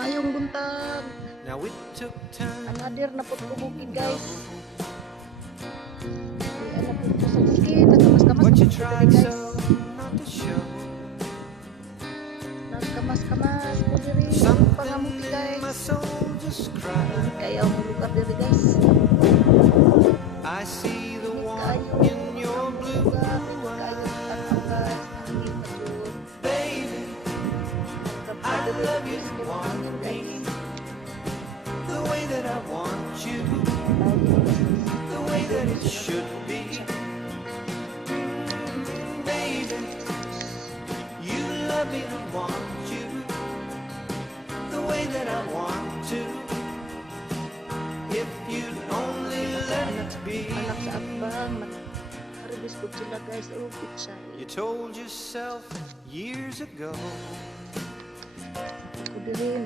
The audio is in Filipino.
Ayong buntag. Now it took time. Anadir na po bukid guys. Anak po sa bukid. Nagkamas-kamas What na you po tried guys. so not to show. Nagkamas-kamas po diri. Something Pangamuti in guys. my soul just cried. Kaya ang lugar diri guys. I see the one Kayo in your blue kayo tanaw guys. baby. I love you, want me the way that I want you, the way that it should be. Baby, you love me and want you the way that I want to. If you'd only let it be. Anak sa abang. Haribis po sila guys. Upit siya. You told yourself years ago Ako diri.